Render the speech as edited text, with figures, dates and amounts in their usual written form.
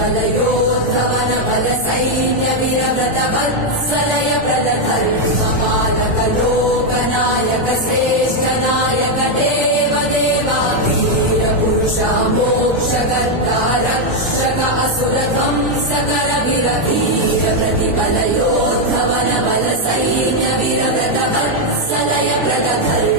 बलयोद्धवन बल सैन्य वीरव्रत वत्सलय प्रदधर्मपालक लोकनायक श्रेष्ठ नायक देव देवा वीर पुरुषा मोक्षकर्ता रक्षक असुर ध्वंसकर वीर प्रतिबल योद्धवन बल सैन्य वीरव्रत वत्सलय प्रदधर्म